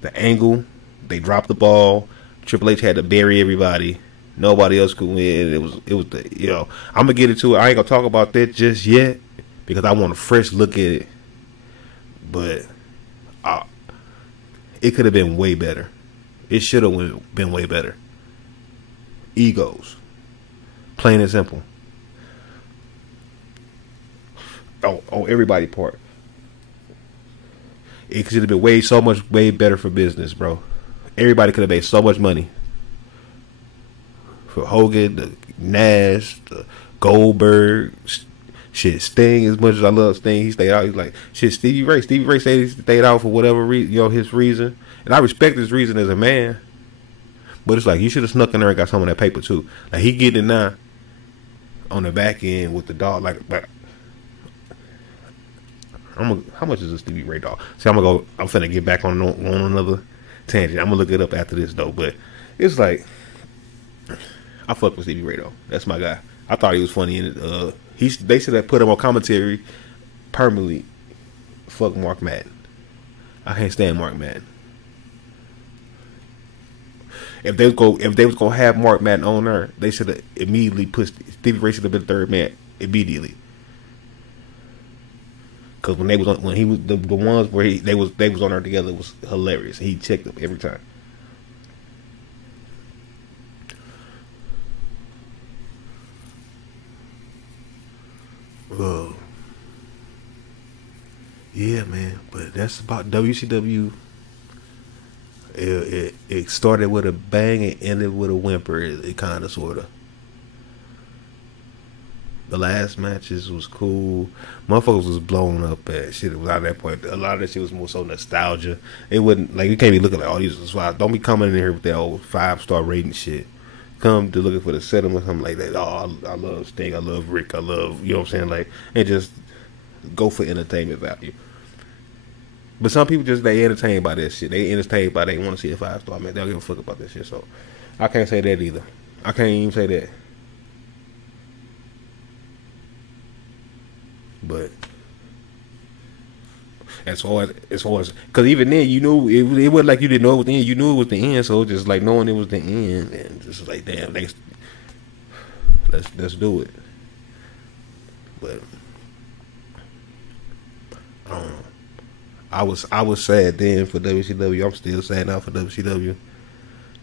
The angle, they dropped the ball. Triple H had to bury everybody. Nobody else could win. It was the, you know, I'm gonna get into it. I ain't gonna talk about that just yet because I want a fresh look at it. But it could have been way better. It should have been way better. Egos, plain and simple. On everybody part. It could have been way better for business, bro. Everybody could have made so much money. For Hogan, the Nash, the Goldberg, shit, Sting. As much as I love Sting, he stayed out. He's like, shit, Stevie Ray said he stayed out for whatever reason, you know, his reason. And I respect his reason as a man. But it's like, you should have snuck in there and got some of that paper too. Like, he getting it now on the back end with the dog. Like how much is a Stevie Ray dog? See, I'm finna get back on another tangent. I'm gonna look it up after this though. But it's like, I fuck with Stevie Ray though. That's my guy. I thought he was funny in it. They should have put him on commentary permanently. Fuck Mark Madden. I can't stand Mark Madden. If they was gonna have Mark Madden on there, they should have immediately put Stevie Ray should have been third man immediately. Cause when he was the ones where they was on there together, it was hilarious. He checked them every time. Yeah, man. But that's about WCW. It started with a bang and ended with a whimper. It kind of, sort of. The last matches was cool. Motherfuckers was blown up at shit. It was at that point. A lot of that shit was more so nostalgia. It wasn't like, you can't be looking like, oh, these are five. Don't be coming in here with that old 5-star rating shit. Come to looking for the settlement, something like that. Oh, I love Sting. I love Rick. I love, you know what I'm saying? Like, and just go for entertainment value. But some people they entertained by that shit. They entertained by, they want to see a 5-star, man. They don't give a fuck about that shit. So I can't say that either. I can't even say that. But as far as, because even then, you knew it wasn't like you didn't know it was the end. You knew it was the end, so just like knowing it was the end, and just like, damn, let's do it. But I don't know. I was sad then for WCW. I'm still sad now for WCW.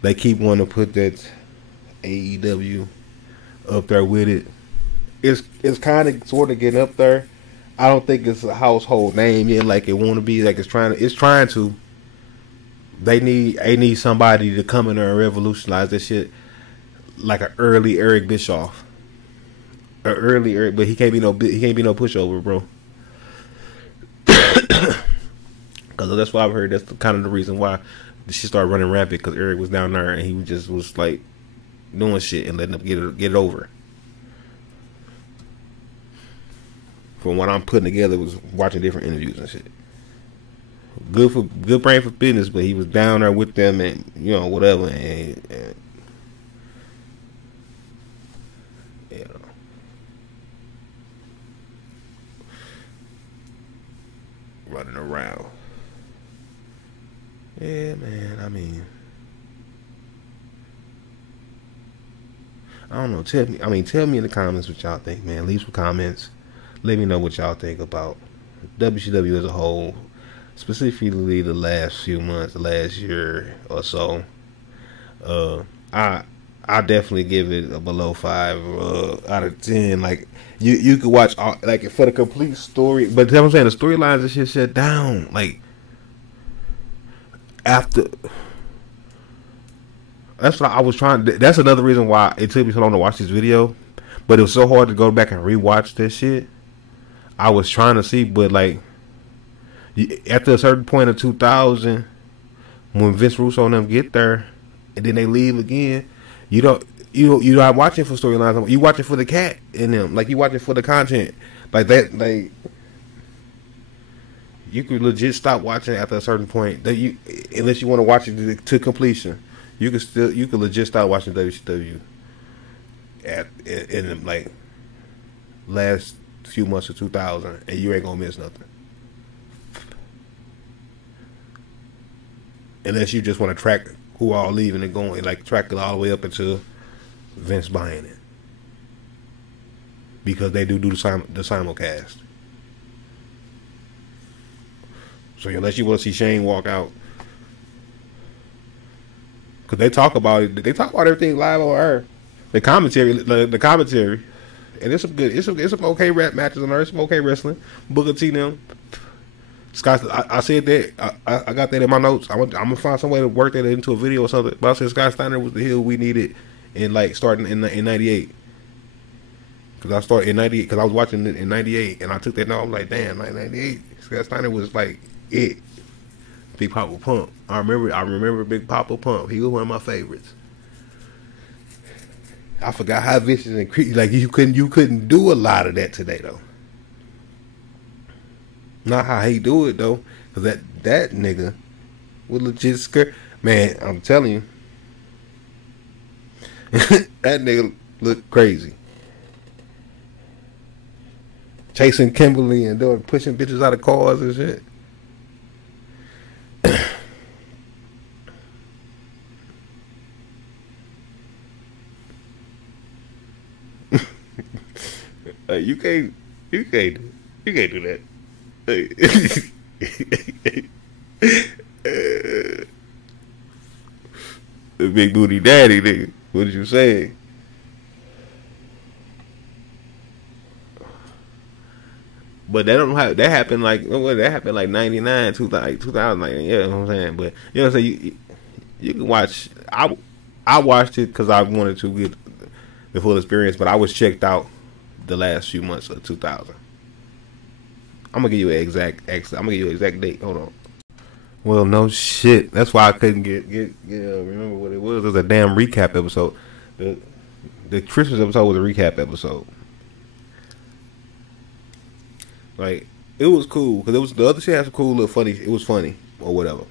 They keep wanting to put that AEW up there with it. It's kind of sort of getting up there. I don't think it's a household name yet, like it want to be. Like it's trying to. They need somebody to come in there and revolutionize this shit, like an early Eric Bischoff, but he can't be no pushover, bro. Because that's what I've heard. That's kind of the reason why she started running rampant. Because Eric was down there and he was like doing shit and letting them get it over. From what I'm putting together, was watching different interviews and shit. Good brain for business, but he was down there with them and, you know, whatever, and you know. running around. Yeah, man. I mean, I don't know. Tell me in the comments what y'all think, man. Leave some comments. Let me know what y'all think about WCW as a whole, specifically the last few months, the last year or so. I definitely give it a below 5 out of 10. Like you could watch all, like for the complete story, but I'm saying the storylines and shit shut down. Like after, that's what I was trying. That's another reason why it took me so long to watch this video. But it was so hard to go back and rewatch this shit. I was trying to see, but like after a certain point of 2000, when Vince Russo and them get there, and then they leave again, you're not watching for storylines. You watching for the cat in them. Like you watching for the content. Like that. Like you could legit stop watching after a certain point. That you, unless you want to watch it to completion, you could legit stop watching WCW in the like last few months of 2000, and you ain't gonna miss nothing. Unless you just want to track who all leaving and going, like track it all the way up until Vince buying it, because they do the simulcast. So unless you want to see Shane walk out, because they talk about it, they talk about everything live on air. The commentary, and it's some okay rap matches on there. Some okay wrestling. Booker T them. Scott, I said that I got that in my notes. I'm gonna find some way to work that into a video or something. But I said Scott Steiner was the heel we needed, in like starting in '98. Because I started in '98 because I was watching it in '98, and I took that note. I'm like, damn, like '98, Scott Steiner was like it. Big Papa Pump. I remember Big Papa Pump. He was one of my favorites. I forgot how vicious and creepy. Like you couldn't do a lot of that today though. Not how he do it though, cause that nigga would legit scare. Man, I'm telling you, that nigga look crazy. Chasing Kimberly and doing pushing bitches out of cars and shit. You can't do that. The big booty daddy nigga. What did you say? But that happened like that happened like 99, 2000, like, yeah, you know what I'm saying. But you know what I'm saying. You can watch. I watched it because I wanted to get the full experience, but I was checked out the last few months of 2000. I'm gonna give you an exact date. Hold on. Well, no shit. That's why I couldn't get remember what it was. It was a damn recap episode. The Christmas episode was a recap episode. Like it was cool because it was the other shit had some cool little funny. It was funny or whatever.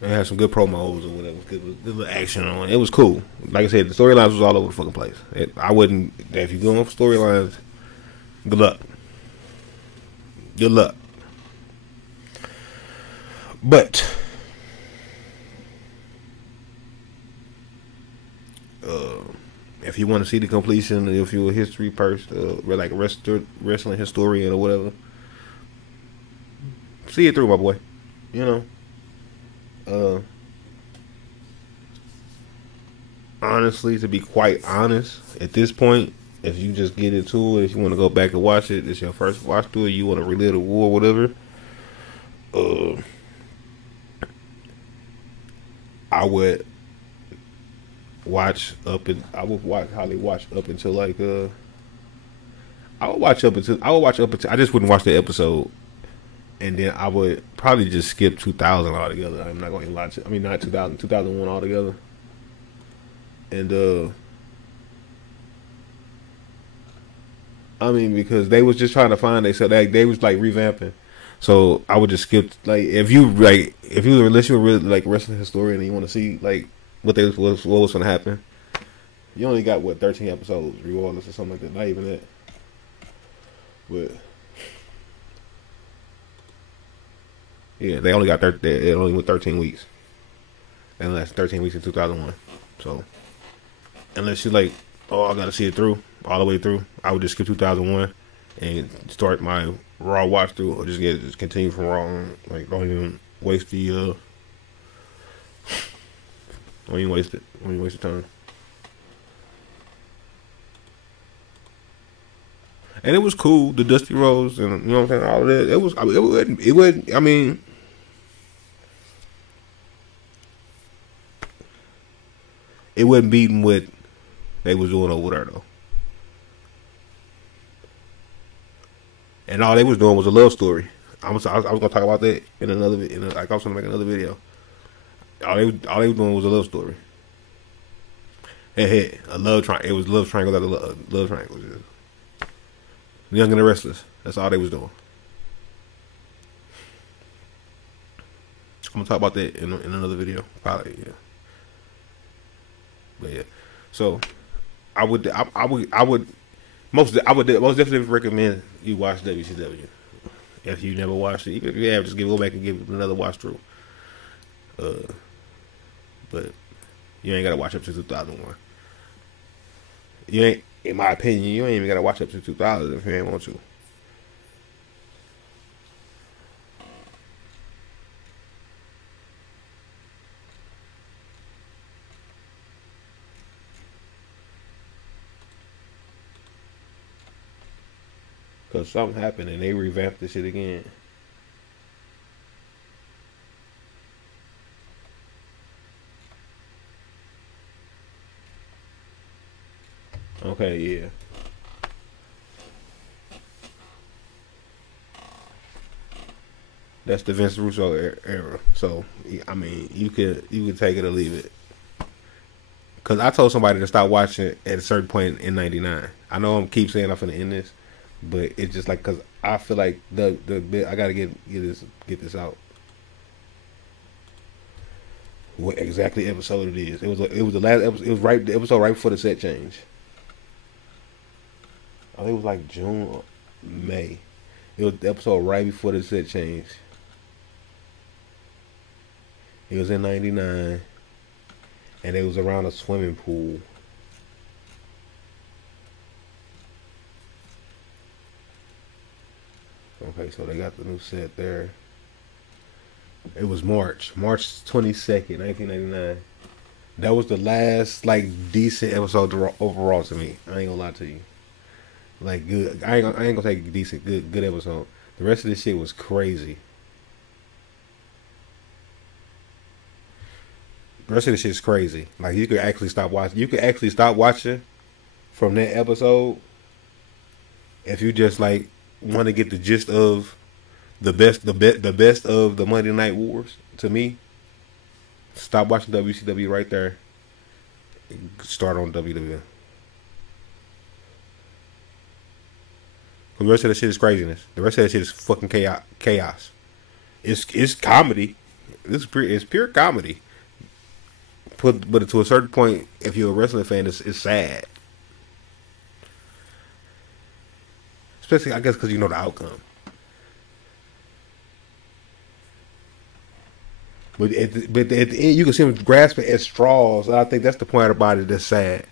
It had some good promos or whatever. Good little action on it. It was cool. Like I said, the storylines was all over the fucking place. I wouldn't. If you're going for storylines, good luck. Good luck. But if you want to see the completion, if you're a history person, like a wrestling historian or whatever, see it through, my boy. You know. Honestly, to be quite honest, at this point, if you just get into it, if you want to go back and watch it, it's your first watch through it, you want to relive the war or whatever, I would watch up and I would watch up until like I would watch up until I just wouldn't watch the episode, and then I would probably just skip 2000 altogether. I'm not going to lie to you. I mean, not 2000, 2001 altogether. And I mean, because they was just trying to find, they said they was like revamping. So I would just skip, like, unless you're really like wrestling historian and you want to see like what was going to happen. You only got 13 episodes regardless or something like that. Not even that. But Yeah, they only got it only went 13 weeks. And that's 13 weeks in 2001. So unless you're like, oh, I gotta see it through all the way through, I would just skip 2001 and start my Raw watch through, or just continue from Raw on. Like, don't even waste the don't even waste it. Don't even waste the time. And it was cool, the Dusty Rose, and you know what I'm saying, all of that. It was, I mean, it wouldn't, I mean, it wasn't beating what they was doing over there though. And all they was doing was a love story. I was gonna talk about that in another, like I was gonna make another video. All they was doing was a love story. It had a love triangle. It was love triangle. That love triangle. Young and the Restless. That's all they was doing. I'm gonna talk about that in another video, probably. Yeah. But yeah, so I would most definitely recommend you watch WCW. If you never watched it, just go back and give it another watch through. But you ain't gotta watch up to 2001. You ain't, in my opinion, you ain't even gotta watch up to 2000 if you ain't want to. Cause something happened and they revamped the shit again. Okay, yeah. That's the Vince Russo era. So I mean, you could take it or leave it. Cause I told somebody to stop watching at a certain point in '99. I know I'm keep saying I'm finna end this, but it's just like, cause I feel like the I gotta get this out. What exactly episode it is? It was the last episode. It was the episode right before the set change. I think it was like June or May. It was the episode right before the set change. It was in '99, and it was around a swimming pool. Okay, so they got the new set there. It was March 22nd, 1999. That was the last like decent episode overall to me. I ain't gonna lie to you. Like, good. I ain't gonna take decent, good episode. The rest of this shit was crazy. The rest of this shit is crazy. Like, you could actually stop watching. You could actually stop watching from that episode if you just like want to get the gist of the best of the Monday Night Wars. To me, stop watching WCW right there. Start on WWE. The rest of that shit is craziness. The rest of that shit is fucking chaos. It's comedy. It's pure comedy. But to a certain point, if you're a wrestling fan, it's sad. Especially, I guess, because you know the outcome. But at the end, you can see them grasping at straws. And I think that's the point about it that's sad.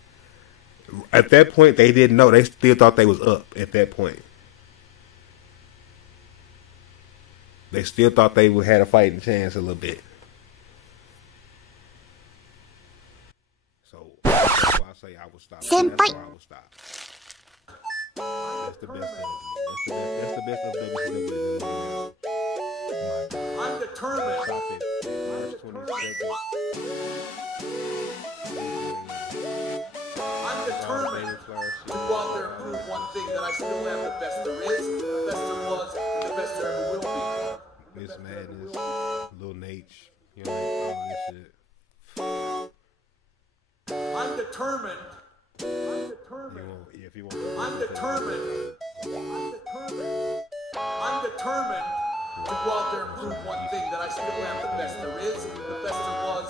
At that point, they didn't know. They still thought they was up at that point. They still thought they had a fighting chance a little bit. So that's why I say I would stop. That's why I would stop. That's the best of it. That's the best of WCW. I'm determined. Stop it. March 22nd. I'm determined to go out there and prove one thing, that I still am the best there is, the best there was, and the best there ever will be. Miss Madness, Lil Nate, you know, all this shit. I'm determined. I'm determined. I'm determined. I'm determined to go out there and prove one thing, that I still am the best there is, the best there was,